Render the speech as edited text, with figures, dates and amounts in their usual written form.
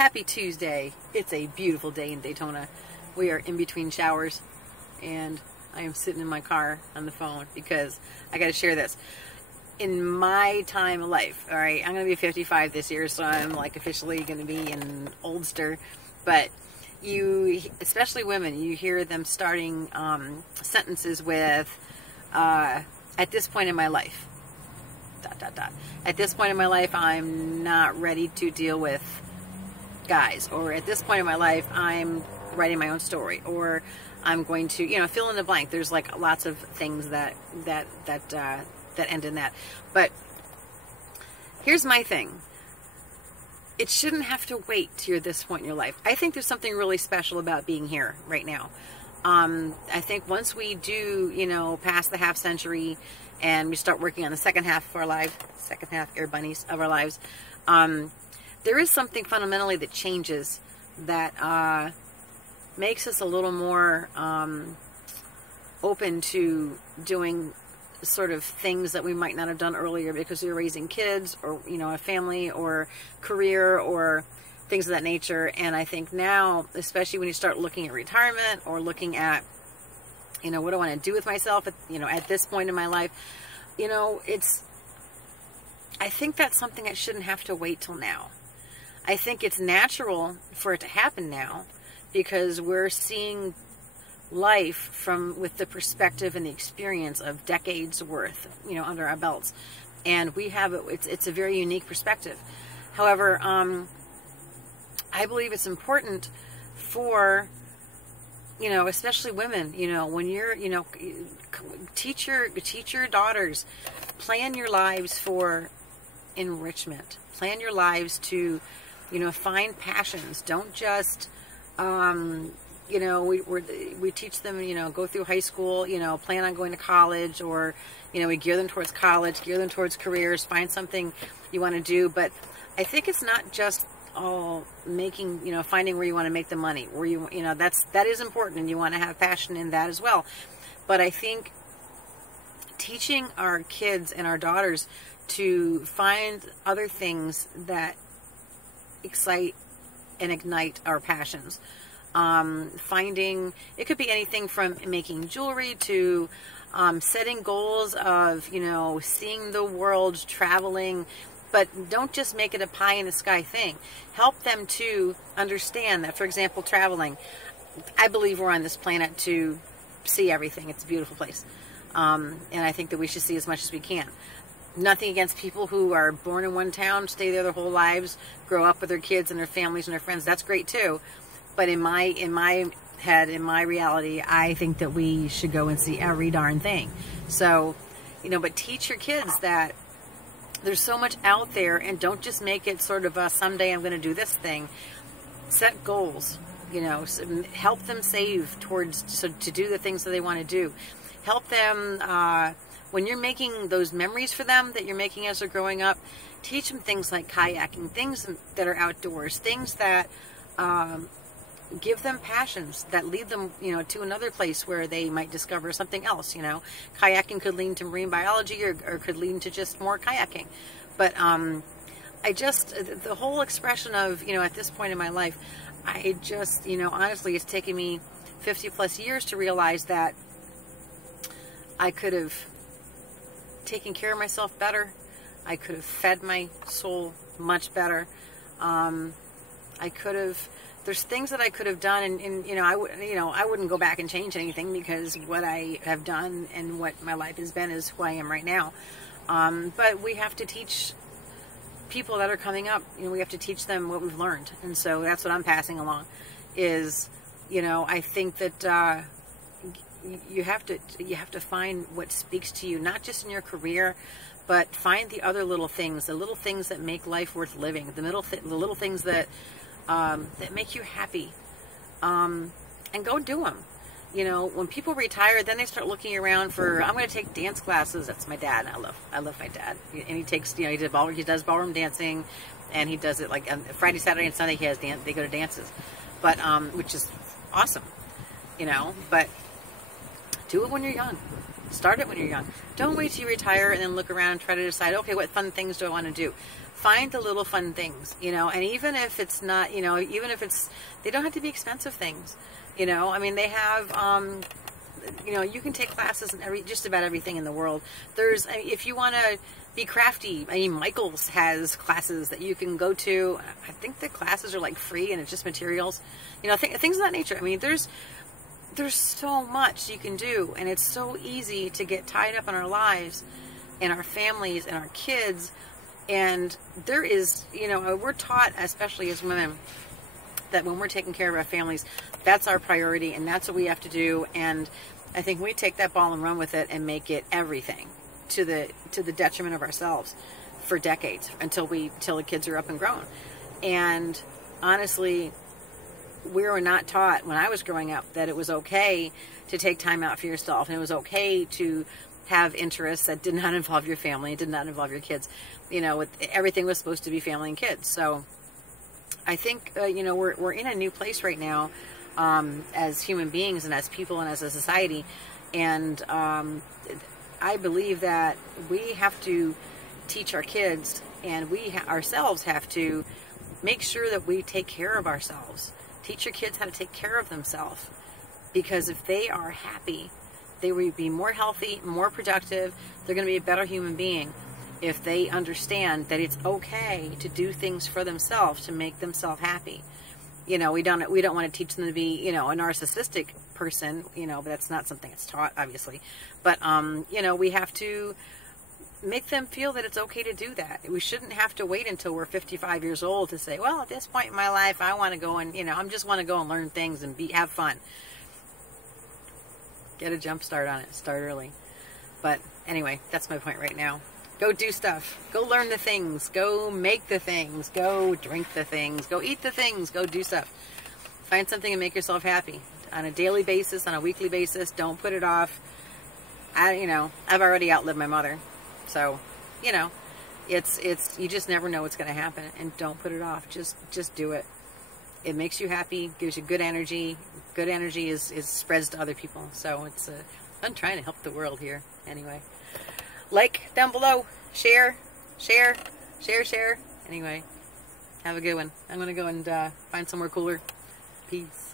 Happy Tuesday. It's a beautiful day in Daytona. We are in between showers and I am sitting in my car on the phone because I got to share this. In my time of life, all right, I'm going to be 55 this year, so I'm like officially going to be an oldster. But you, especially women, you hear them starting sentences with, at this point in my life, ... At this point in my life, I'm not ready to deal with guys. Or at this point in my life, I'm writing my own story. Or I'm going to, you know, fill in the blank. There's like lots of things that end in that. But here's my thing. It shouldn't have to wait to this point in your life. I think there's something really special about being here right now. I think once we do, you know, past the half century and we start working on the second half of our life, second half air bunnies of our lives, there is something fundamentally that changes that makes us a little more open to doing sort of things that we might not have done earlier because we were raising kids or, you know, a family or career or things of that nature. And I think now, especially when you start looking at retirement or looking at, you know, what do I want to do with myself at, you know, at this point in my life, you know, I think that's something that shouldn't have to wait till now. I think it's natural for it to happen now because we're seeing life with the perspective and the experience of decades worth, you know, under our belts. And we have it's a very unique perspective. However, I believe it's important for, you know, especially women, you know, when you're, you know, teach your daughters, plan your lives for enrichment, plan your lives to, you know, find passions. Don't just, you know, we teach them, you know, go through high school, you know, plan on going to college, or, you know, we gear them towards college, gear them towards careers, find something you want to do. But I think it's not just all making, you know, finding where you want to make the money, where you know, that is important, and you want to have passion in that as well. But I think teaching our kids and our daughters to find other things that excite and ignite our passions. Finding, it could be anything from making jewelry to setting goals of, you know, seeing the world, traveling. But don't just make it a pie in the sky thing. Help them to understand that, for example, traveling. I believe we're on this planet to see everything. It's a beautiful place. And I think that we should see as much as we can. Nothing against people who are born in one town, stay there their whole lives, grow up with their kids and their families and their friends. That's great too. But in my head, in my reality, I think that we should go and see every darn thing. So, you know, but teach your kids that there's so much out there, and don't just make it sort of a someday I'm going to do this thing. Set goals, you know, help them save to do the things that they want to do. Help them, when you're making those memories for them that you're making as they're growing up, teach them things like kayaking, things that are outdoors, things that give them passions that lead them, you know, to another place where they might discover something else. You know, kayaking could lead to marine biology, or could lead to just more kayaking. But the whole expression of, you know, at this point in my life, I just, you know, honestly, it's taken me 50 plus years to realize that I could have taken care of myself better. I could have fed my soul much better. I could have, there's things that I could have done, and you know, I wouldn't go back and change anything, because what I have done and what my life has been is who I am right now. But we have to teach people that are coming up, you know, we have to teach them what we've learned. And so that's what I'm passing along is, you know, I think that you have to find what speaks to you, not just in your career, but find the other little things, the little things that make life worth living, the little things that make you happy, and go do them. You know, when people retire, then they start looking around for, I'm going to take dance classes. That's my dad. I love my dad. And he takes, you know, he does ballroom dancing, and he does it like on Friday, Saturday, and Sunday. They go to dances, but which is awesome, you know. But do it when you're young. Start it when you're young. Don't wait till you retire and then look around and try to decide, okay, what fun things do I want to do? Find the little fun things, you know, and even if it's not, you know, even if it's, they don't have to be expensive things, you know. I mean, they have, you know, you can take classes in just about everything in the world. There's, I mean, if you want to be crafty, I mean, Michaels has classes that you can go to. I think the classes are like free and it's just materials, you know, things of that nature. I mean, there's so much you can do, and it's so easy to get tied up in our lives and our families and our kids. And there is, you know, we're taught, especially as women, that when we're taking care of our families, that's our priority and that's what we have to do. And I think we take that ball and run with it and make it everything to the detriment of ourselves for decades till the kids are up and grown. And honestly, we were not taught when I was growing up that it was okay to take time out for yourself, and it was okay to have interests that did not involve your family, did not involve your kids. You know, everything was supposed to be family and kids. So I think, you know, we're in a new place right now as human beings and as people and as a society. And I believe that we have to teach our kids, and we ourselves have to make sure that we take care of ourselves. Teach your kids how to take care of themselves, because if they are happy, they will be more healthy, more productive. They're going to be a better human being if they understand that it's okay to do things for themselves to make themselves happy. You know, we don't want to teach them to be, you know, a narcissistic person, you know, but that's not something that's taught, obviously. But you know, we have to make them feel that it's okay to do that. We shouldn't have to wait until we're 55 years old to say, well, at this point in my life, I want to go and, you know, I just want to go and learn things and have fun. Get a jump start on it. Start early. But anyway, that's my point right now. Go do stuff. Go learn the things. Go make the things. Go drink the things. Go eat the things. Go do stuff. Find something and make yourself happy on a daily basis, on a weekly basis. Don't put it off. You know, I've already outlived my mother. So, you know, it's you just never know what's going to happen, and don't put it off. Just do it. It makes you happy, gives you good energy. Good energy is spreads to other people. So it's I'm trying to help the world here. Anyway, like down below, share. Anyway, have a good one. I'm gonna go and find somewhere cooler. Peace.